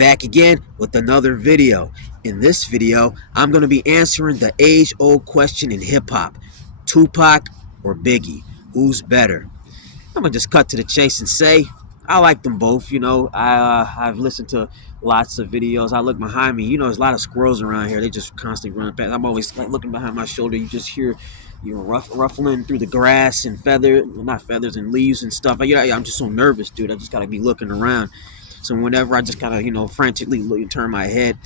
back again with another video. In this video, I'm going to be answering the age-old question in hip-hop. Tupac or Biggie? Who's better? I'm going to just cut to the chase and say, I like them both. I've listened to lots of videos. I look behind me. There's a lot of squirrels around here. They just constantly running past. I'm always looking behind my shoulder. You just hear ruffling through the grass and not feathers and leaves and stuff. I'm just so nervous, dude. I just got to be looking around. So whenever I just kind of, frantically turn my head,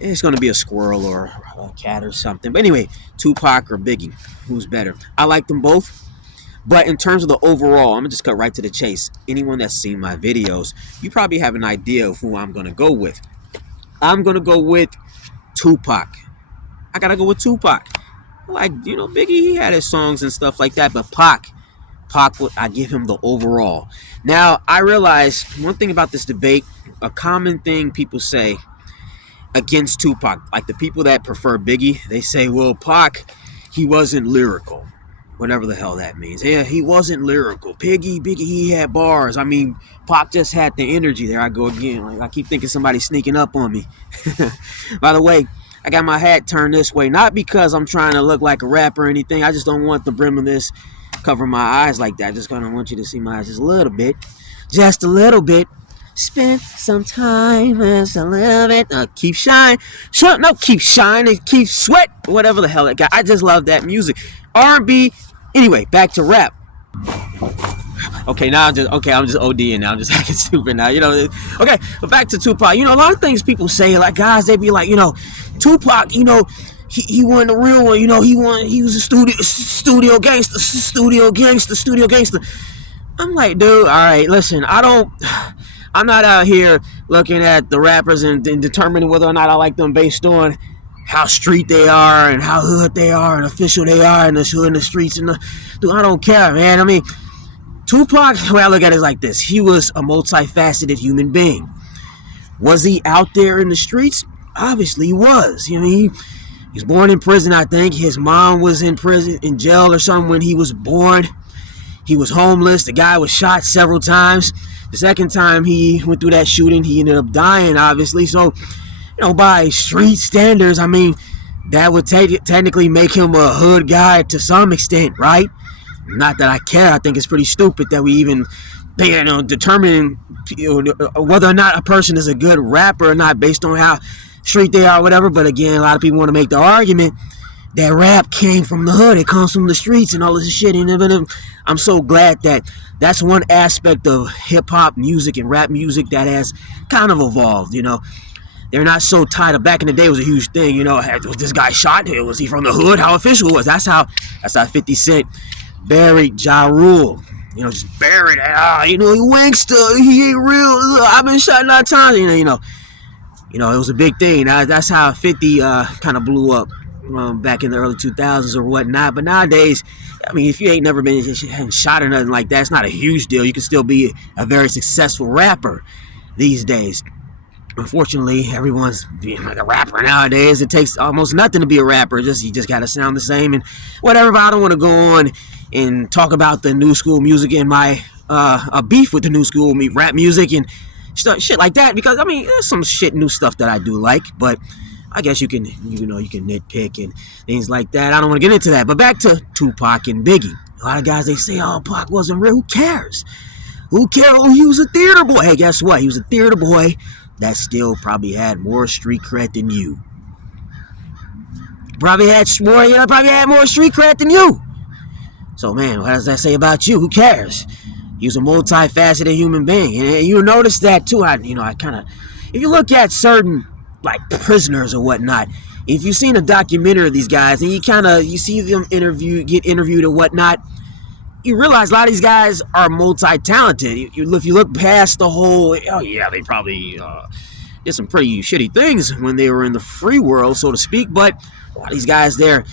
it's going to be a squirrel or a cat or something. But anyway, Tupac or Biggie, who's better? I like them both. But in terms of the overall, I'm going to just cut right to the chase. Anyone that's seen my videos, you probably have an idea of who I'm going to go with. I'm going to go with Tupac. I got to go with Tupac. Biggie, he had his songs and stuff like that. But Pac, I give him the overall. Now, I realize one thing about this debate, a common thing people say against Tupac, like the people that prefer Biggie, they say, well, Pac, he wasn't lyrical. Whatever the hell that means. Yeah, he wasn't lyrical. Biggie, he had bars. Pac just had the energy. There I go again. I keep thinking somebody's sneaking up on me. By the way, I got my hat turned this way, not because I'm trying to look like a rapper or anything. I just don't want the brim of this cover my eyes like that. I just kind of want you to see my eyes just a little bit. Just a little bit. Spend some time as a little bit. Keep shine. Keep shine and keep sweat. Whatever the hell that guy. I just love that music. R&B. Anyway, back to rap. Okay, I'm just ODing now. I'm just acting stupid now. Okay, but back to Tupac. A lot of things people say, like guys, they be like, Tupac, he wasn't the real one. He was a studio gangster. I'm like, dude, all right, listen, I'm not out here looking at the rappers and determining whether or not I like them based on how street they are and how hood they are and official they are in the hood and the streets dude, I don't care, man. Tupac, the way I look at it is like this. He was a multifaceted human being. Was he out there in the streets? Obviously he was. He was born in prison, I think. His mom was in prison, in jail or something when he was born. He was homeless. The guy was shot several times. The second time he went through that shooting, he ended up dying, obviously. So, by street standards, that would technically make him a hood guy to some extent, right? Not that I care. I think it's pretty stupid that we even, determine whether or not a person is a good rapper or not based on how street they are or whatever. But again, a lot of people want to make the argument that rap came from the hood. It comes from the streets and all this shit. And I'm so glad that that's one aspect of hip-hop music and rap music that has kind of evolved, They're not so tied up. Back in the day, it was a huge thing. Was this guy shot? Was he from the hood? How official it was? That's how 50 Cent buried Ja Rule. Just buried it. He wankster. He ain't real. I've been shot 9 times. It was a big thing. That's how 50 kind of blew up back in the early 2000s or whatnot. But nowadays, if you ain't never been shot or nothing like that, it's not a huge deal. You can still be a very successful rapper these days. Unfortunately, everyone's being like a rapper nowadays. It takes almost nothing to be a rapper. You just gotta sound the same and whatever. But I don't want to go on and talk about the new school music and my beef with the new school rap music and shit like that, because there's some new stuff that I do like, but I guess you can nitpick and things like that. I don't want to get into that. But back to Tupac and Biggie. A lot of guys, they say, oh, Pac wasn't real. Who cares? Oh, he was a theater boy. Hey, guess what? He was a theater boy that still probably had more street cred than you. Probably had more street cred than you. So, man, what does that say about you? Who cares? He was a multifaceted human being. And you notice that, too. I kind of, if you look at certain, like, prisoners or whatnot, if you've seen a documentary of these guys and you see them get interviewed or whatnot, you realize a lot of these guys are multi-talented. If you look past the whole, oh yeah, they probably did some pretty shitty things when they were in the free world, so to speak. But a lot of these guys, they're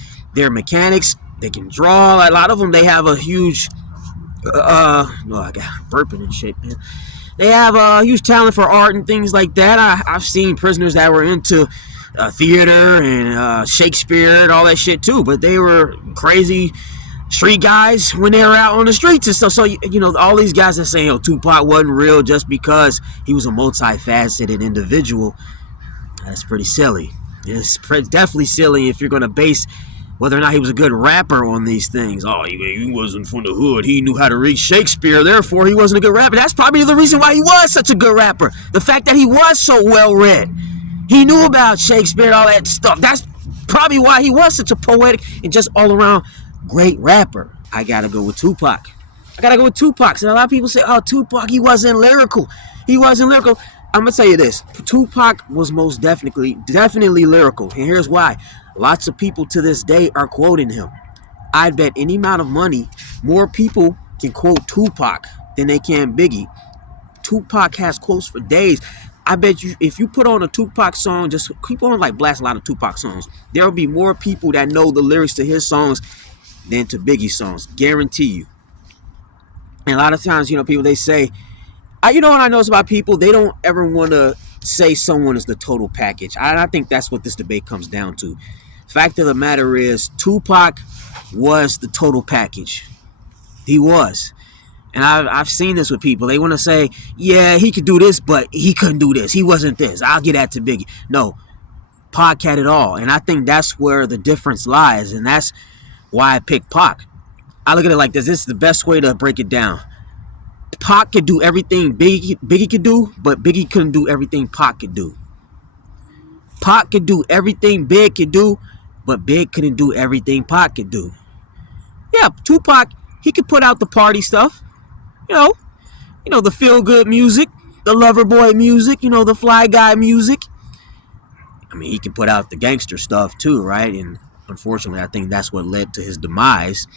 mechanics. They can draw. A lot of them, they have a huge, I got burping and shit, man. They have a huge talent for art and things like that. I've seen prisoners that were into theater and Shakespeare and all that shit too. But they were crazy street guys when they were out on the streets and stuff. So, all these guys are saying, Tupac wasn't real just because he was a multifaceted individual. That's pretty silly. It's definitely silly if you're going to base whether or not he was a good rapper on these things. Oh, he wasn't from the hood. He knew how to read Shakespeare. Therefore, he wasn't a good rapper. That's probably the reason why he was such a good rapper. The fact that he was so well read. He knew about Shakespeare and all that stuff. That's probably why he was such a poetic and just all around great rapper. I got to go with Tupac. So a lot of people say, Tupac, he wasn't lyrical. I'm going to tell you this. Tupac was most definitely lyrical. And here's why. Lots of people to this day are quoting him. I bet any amount of money, more people can quote Tupac than they can Biggie. Tupac has quotes for days. I bet you if you put on a Tupac song, just keep on blast a lot of Tupac songs, there will be more people that know the lyrics to his songs than to Biggie songs. Guarantee you. And a lot of times, people, they say, what I notice about people, they don't ever want to say someone is the total package. I think that's what this debate comes down to. Fact of the matter is, Tupac was the total package. He was. And I've seen this with people. They want to say, yeah, he could do this, but he couldn't do this. He wasn't this. I'll get that to Biggie. No, Pac had it all. And I think that's where the difference lies. And that's why I picked Pac. I look at it like this. This is the best way to break it down. Pac could do everything Biggie could do, but Biggie couldn't do everything Pac could do. Pac could do everything Big could do, but Big couldn't do everything Pac could do. Yeah, Tupac, he could put out the party stuff. The feel-good music, the lover boy music, the fly guy music. I mean, he can put out the gangster stuff too, right? And unfortunately, I think that's what led to his demise.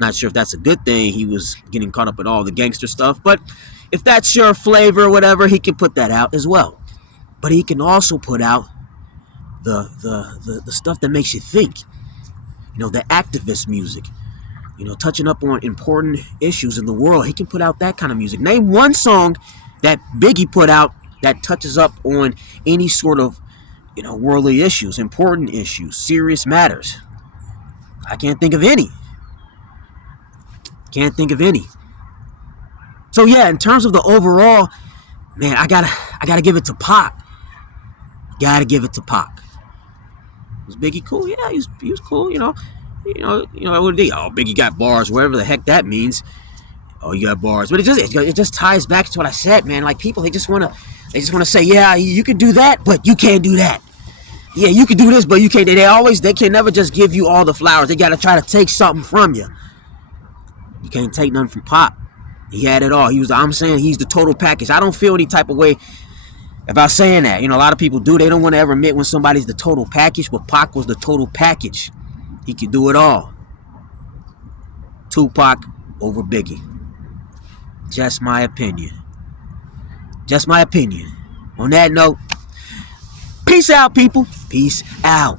Not sure if that's a good thing. He was getting caught up in all the gangster stuff. But if that's your flavor or whatever, he can put that out as well. But he can also put out the stuff that makes you think. The activist music. Touching up on important issues in the world. He can put out that kind of music. Name one song that Biggie put out that touches up on any sort of, worldly issues, important issues, serious matters. I can't think of any. So yeah, in terms of the overall, man, I gotta give it to Pac. Was Biggie cool? Yeah, he was cool. What did he? Biggie got bars, whatever the heck that means. You got bars, but it just ties back to what I said, man. Like people, they just wanna say, yeah, you can do that, but you can't do that. Yeah, you can do this, but you can't. They can never just give you all the flowers. They gotta try to take something from you. You can't take nothing from Pac. He had it all. I'm saying he's the total package. I don't feel any type of way about saying that. A lot of people do. They don't want to ever admit when somebody's the total package, but Pac was the total package. He could do it all. Tupac over Biggie. Just my opinion. On that note, peace out, people. Peace out.